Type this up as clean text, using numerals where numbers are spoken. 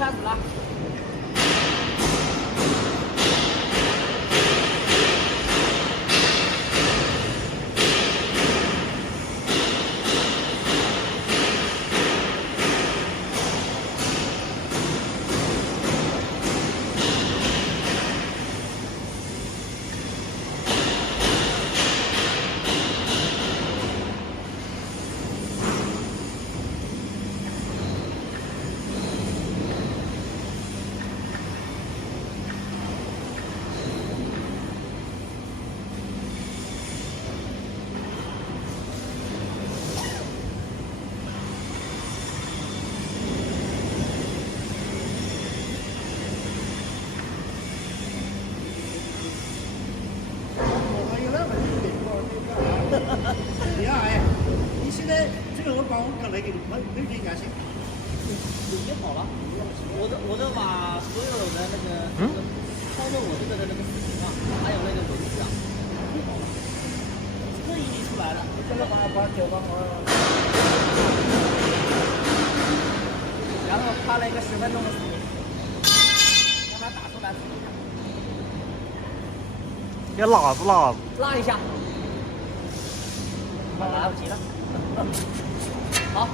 开始了。你好哎，你现在这个我把我搞来给你，没给你押金。已经好了，我都把所有的那个操作我这个的那个视频啊，还有那个文字啊，录好了，这已经出来了。这个把脚帮我。然后拍了一个10分钟的视频，让它打出来。要拉子拉子。拉一下，来不及了。好。